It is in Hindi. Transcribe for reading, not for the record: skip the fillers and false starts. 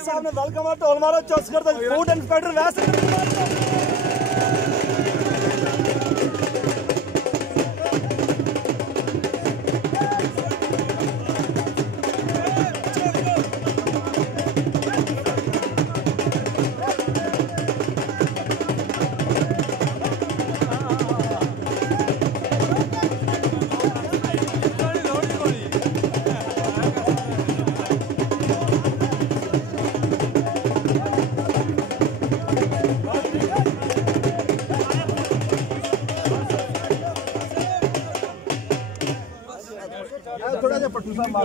साहब ने वेलकम टोल मारो चौसगढ़ तक फूड इंस्पेक्टर वैसे थोड़ा सा पट्टू साहब